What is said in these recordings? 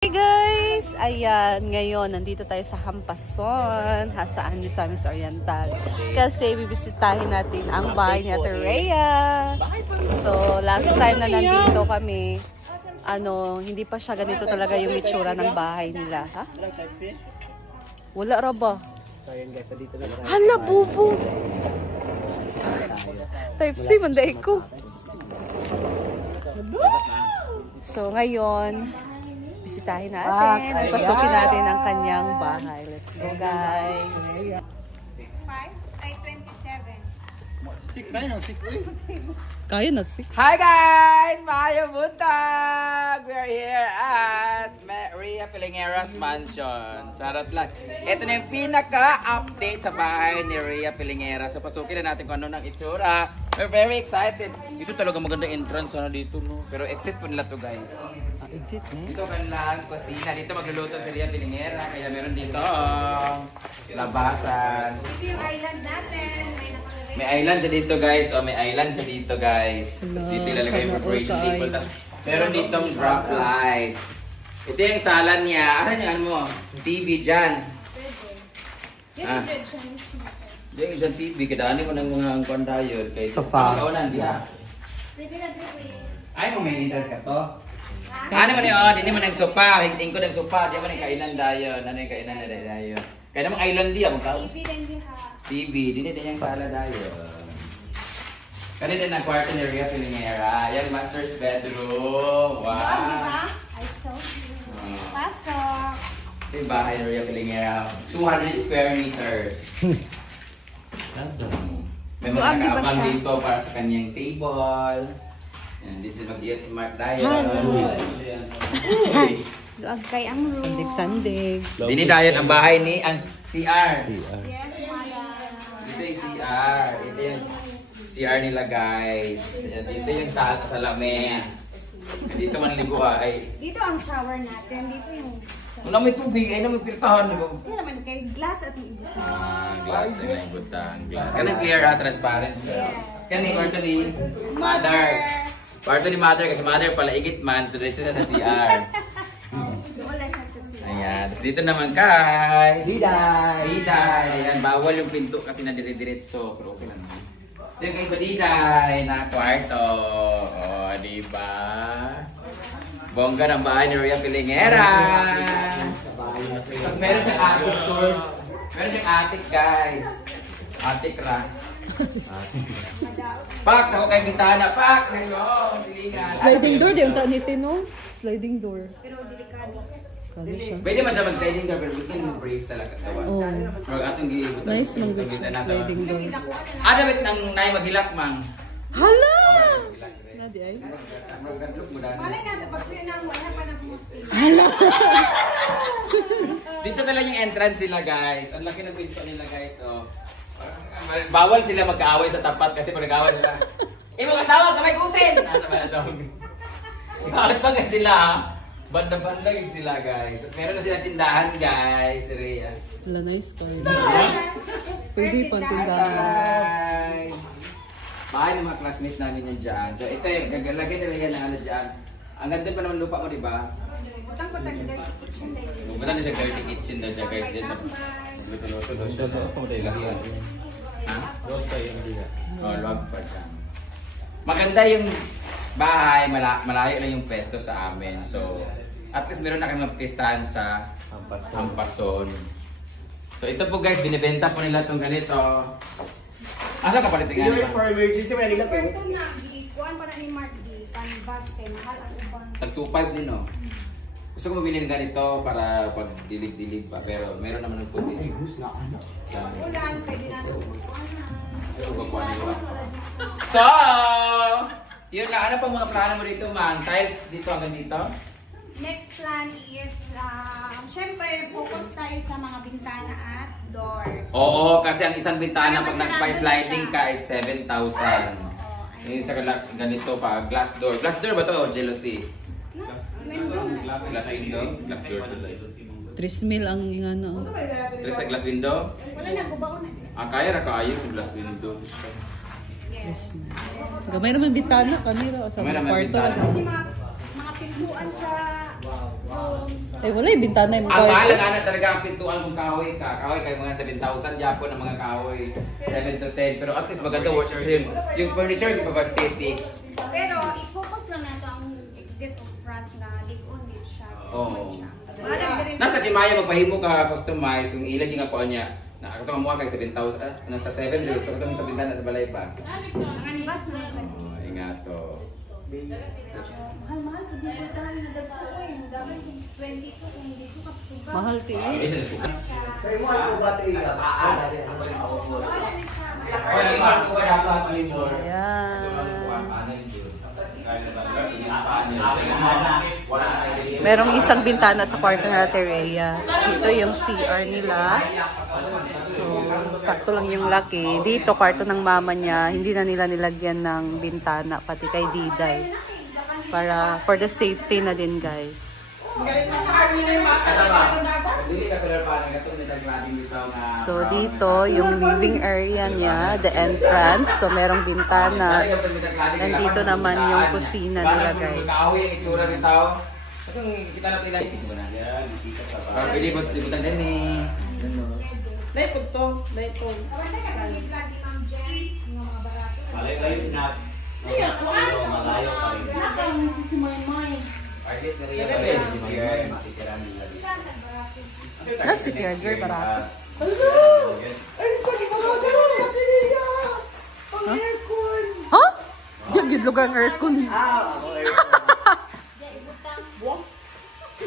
Hey guys! Ayan, ngayon nandito tayo sa Hampason, Hasaan nyo sa Miss Oriental. Kasi bibisitahin natin ang bahay ni Ate Rhea. So, last time na nandito kami, hindi pa siya ganito talaga yung itsura ng bahay nila. Ha? Wala ra ba? Hala, bubo! Type C, manday ko. So, ngayon, bisitahin natin. Pasukin natin ang kanyang bahay. Let's go, guys. 5 ay 27. 6 na yun, 6 Kaya na, 6. Hi guys! Maayong buntag! We are here at Rhea Pilingera's Mansion. Charot lang. Ito na yung pinaka-update sa bahay ni Rhea Pilingera. So pasukin na natin kung ano ng itsura. We're very excited. Ito talaga maganda entrance dito, no? Pero exit po nila to, guys. Exit, no? Dito kanilang kusina. Dito magluluto si Rhea Pilingera. Kaya meron dito labasan. Ito yung island natin. May island siya dito, guys. May island siya dito, guys. Tapos dito ilalagay yung preparation table. Tapos meron ditong drop lights. Ito yung sala niya. Ano mo? TV dyan. Diyan yung dyan TV. Kidaanin mo ng mga angkon tayo. Sofa. Kaunan, diya. Ay, mo may entrance ka to? Ano mo niyo? Hindi mo ng sofa. Hingting ko ng sofa. Diyan mo ng kainan dayon. Ano yung kainan na dayon? Kaya namang island diya. TV din diha. TV, din yung sala dayo. Kanina din ang kwarto ni Rhea Pilingera. Yan, master's bedroom. Wow! Diba? I told you. Pasok. Ito yung bahay ni Rhea Pilingera. 200 square meters. May mga nakaabang dito para sa kanyang table. Yan, dito sila mag-iat Mark Dayo. Luag kay ang room. Sandig-sandig. Dini dayon ang bahay ni ang CR. Yes, Maya. Dito yung CR. Ito yung CR nila, guys. Dito yung salamin. Dito man ligo ay. Dito ang shower natin. Dito yung... Kung na may tubig, ay na may pirtahan. Hindi naman kay glass at ibu. Glass ay may butang. Glass. Kanang clear transparent. Kanang kwarto ni Mother. Kwarto ni Mother kasi Mother pala igit man. So dito siya sa CR. Wala siya sa sila. Ayan. Tapos dito naman kay Diday! Diday. Ayan. Bawal yung pinto kasi na dire-diretso. Pero okay lang. Ito yung kay Diday na kwarto. O, diba? Bongga ng bahay ni Rhea Pilingera. Tapos meron siyang attic, source. Meron siyang attic, guys. Attic ra. Pak! Ako kay Bitana. Pak! Hello! Silingan. Sliding door, di ang taniti, no? Sliding door. Pero delikado. Kano siya. Pwede man siya mag-sliding door, pero butin yung brace talaga. Oh. Pero atong gibutan. Nice man sliding door. Dapat nang naay magilak, mang. Hala! Nadi ay? Malay nga, pag pinang wala pa na pumustin. Hala! Dito na lang yung entrance nila, guys. Ang laki ng pinto nila, guys. So, bawal sila magkaaway sa tapat kasi pag nag-away sila, mga asawa, kamay kutin! Ano ba na ito? Bakit ba nga sila, ha? Banda-banda yun sila, guys. Tapos meron na silang tindahan, guys. Rhea. Hala, nice car. Pwede pang tindahan. Bahay ng mga classmates namin yan dyan. So ito yung gagalagay nila yan na dyan. Ang ganda pa naman lupa mo, di ba? Butang patag sa kitchen dahil. Buta na siya dirty kitchen na dyan, guys. Dyan sa luto-luto daw siya. Ha? Oh, log pa siya. Maganda yung bahay, malayo lang yung pwesto sa amin. So, at least meron na kami magpistahan sa Hampason. So ito po, guys, binibenta po nila itong ganito. Asa ka pala ito nga? For emergency, may nila kayo. Ito na, kuhan pa na ni Mark D. Canvas kay mahal ang ubang. Tag 2.5 din, no? Gusto ko mabili ng ganito para pag dilib-dilib pa. Pero meron naman ng puti. Ay, Gus na ano. Ulan, pwede na So, yun lang. Ano pa mga plano mo dito, Mang? Tiles dito hanggang dito? Next plan is, syempre, focus tayo sa mga bintana at doors. Oo, kasi ang isang bintana pag nagpa-sliding ka is 7,000. Yung isa ganito pa, glass door. Glass door ba to o jealousy? Glass window na. Glass window? Glass door to. 3 mil ang ingano. Tres sa glass window? Wala na, gubaw na. Kaya ra kaayo yung glass window. Yes. Gamay naman bitana kami ra sa Gamay naman kwarto bintana. lang. Kasi mga pintuan sa rooms. Ay, wala yung bintana yung Ang mahal ang anak talaga ang pintuan kung kahoy ka. Kahoy kayo mga 7,000 Japon ang mga kahoy. 7 to 10. Pero at least maganda work yung furniture, di ba ba aesthetics? Pero i-focus lang nato ang exit of front na ligon din siya. Oo. Wala Nasa Timaya magpahimo ka customize yung ilag yung ako niya. Nakakita mo kay 7,000 nasa 7 0 to sa bintana sa balay pa. Ang anibas naman sa Oh, ingato. mahal-mahal kung dito tayo na dagko eh. Dami 22 kung dito kasi tugas. Mahal tiyo. Sa'yo mo ang battery ka. Oh, liman ko ba dapat liman? Ayan. Wala na. Merong isang bintana sa kwarto na Terea. Dito yung CR nila. So, sakto lang yung laki. Dito, kwarto ng mama niya. Hindi na nila nilagyan ng bintana, pati kay Diday. Para, for the safety na din, guys. So, dito, yung living area niya, the entrance. So, merong bintana. And dito naman yung kusina nila, guys. Kahoy yung itsura ng tao. Itong kita na pila. Para pili mo libutan din eh. Naipod to. Naipod. Nasa secure, very barato. Ay, sorry mga bateria! Ang aircon! Ha? Diyan, good lugar ang aircon.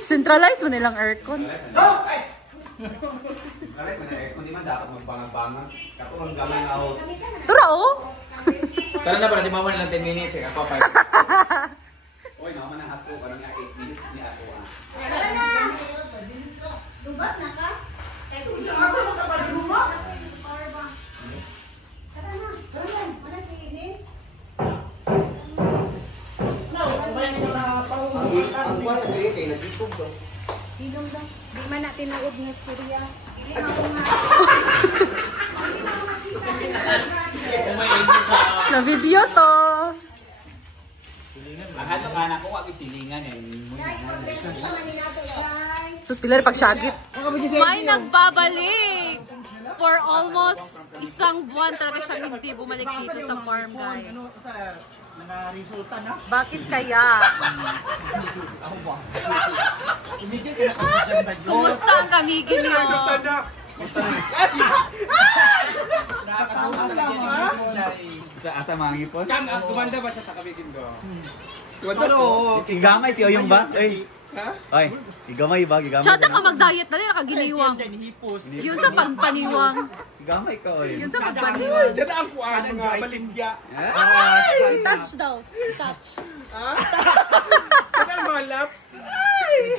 Centralize mo nilang aircon. Hindi man dapat magbangang-bangang. Kapag gamay na ako. Tura, oh! Tara na ba, di mama nilang 10 minutes eh. Ako 5. Uy, naman ang hato. Parang nga 8 minutes ni ako ah. Tara na! Dubat na ka? Hindi ako makapagluma! Tara na! Tara na! Wala si Ine? Ang buwan na dito kayo, nag-isog to. Dilong daw. Di man na tinuod na Surya. Dili ako nga. Na video to. Mahal ng anak ko, wag silingan eh. Guys, sorbet na maninato guys. Sus, pilar pagsyagit. May nagbabalik. For almost isang buwan talaga siyang hindi bumalik dito sa farm, guys. Bakit kaya? Kumusta ang kamigin niyo? Sa asa mga ngipon? Kan, gumanda ba siya sa kabigin ko? Pero, igamay si Oyong ba? Ay. Ay, igamay ba? Igamay Tsada ka mag-diet na rin, nakaginiwang. Yun sa pagpaniwang. Igamay ka, Oy. Yun sa pagpaniwang. Diyan ang kuhaan mga malimbya. Touch daw. Touch. Diyan ang mga laps.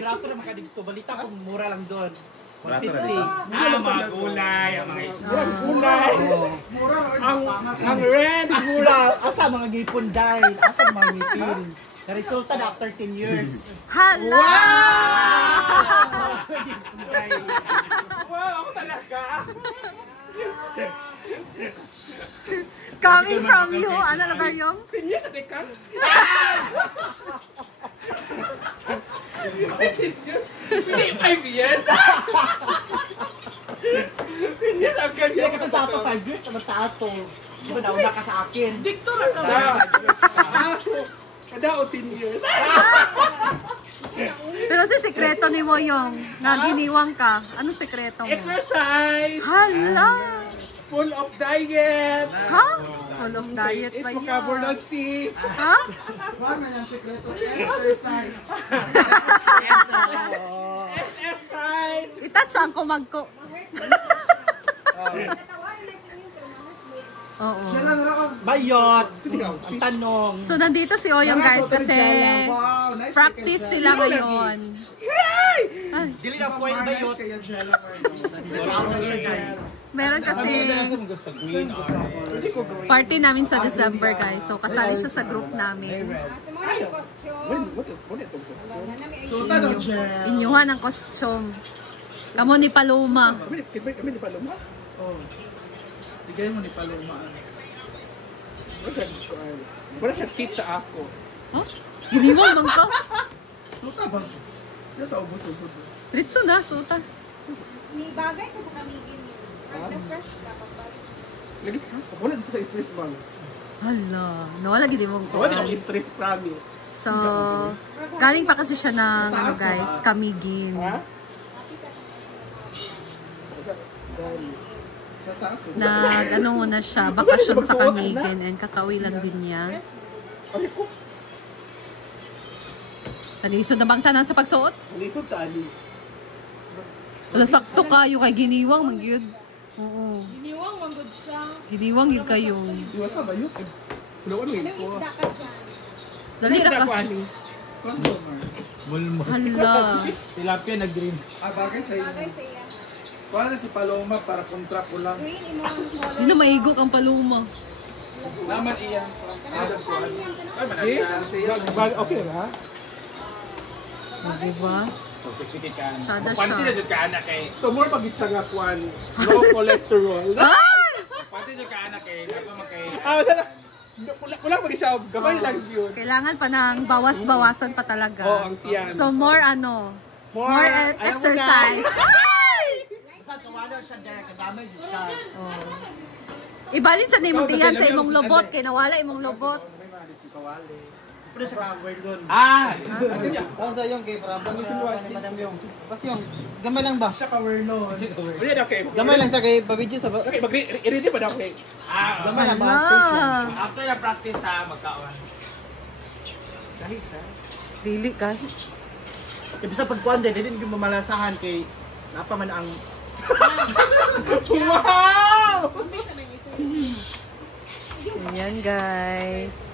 Grato na makadigto. Balita ko, mura lang doon. Rato na 150. din. Mga gulay. Murang gulay. Ang red, mura. Asa mga ngipon dahil? Asa mga ngipin? Na-resulta na after 10 years. Hala! Wow, ako talaga. Coming from you, ano lugar yung? Pinya sa dekan. 5 years. Pinya sa Hindi ganyan. ka sa ato 5 years, naman sa ato. Di ba nauna ka sa akin? Dikto na ka. So, kada o 10 years. Pero si sekreto ni mo yung naginiwang ka. Anong sekreto mo? Exercise. Hala! Full of diet. Ha? Full of diet Eat pa vocabulary yan. C. Ha? Exercise. Itouch ang kumagko. Oo. Bayot! Ang tanong. So, nandito si Oyong, guys, kasi practice sila ngayon. Ay, Dili na point bayot. Power siya dyan. meron kasi party namin sa December, guys. So, kasali siya sa group namin. Inyuhan ang costume. Kamo ni Paloma. Kami di Paloma? Oo. Bigay mo ni Paloma. Wala siya teach sa ako. Huh? Giniwang bang ka? Nasa ubos-ubos. Ritso na, suta. Ni bagay ka sa kamigin niyo. Fresh ka pag Lagi, wala dito sa stress bang. Hala, nawala gid mong Wala kuan. akong stress, promise. So, galing pa kasi siya ng ano guys, Kamigin. Ha? Sa taas. Nag ano muna siya, bakasyon sa Kamigin and kakauwi lang din niya. Panisod na bang tanan sa pagsuot? Lisod tali. Wala sakto kayo kay giniwang magyud. Oo. Giniwang manggod siya. Giniwang yun kayo. Iwasa ba yun? Wala ko Anong isda ka dyan? Dali ra ka. Mulmo. Hala. Tilapia na green. Bagay sa Bagay sa iya. Para si Paloma para kontra ko lang. Green, imo ang color. Hindi na maigok ang paluma. Naman iya. Salin yan ka na. Okay ha? Diba? Tsada Panty na siya. dyan ka anak kay. Tumor pagit sa nga kwan. Low cholesterol. Ay! Panty dyan ka anak kay. Nato makay. Sana. Wala pag siya. Gamay lang yun. Kailangan pa ng bawas-bawasan pa talaga. Oo, ang tiyan. So more ano, more Alam mo na. exercise. Basta kawala siya dahil kadamay din siya. Ibalin sa name tiyan sa imong lobot kay nawala imong lobot. Pero sa word doon. Kung sa yung kay Prabang ni Madam yung. Pas yung, gamay lang ba? Siya ka-wear nun. Ready na okay. Gamay lang sa kay Babidyo sa ba? Okay, ready ba na okay? Gamay lang ba? Ah, After na practice ha, magkaon. dili ka. Ibig sa pagkuhan din, hindi ko mamalasahan kay napa man ang Wow! Ayan guys.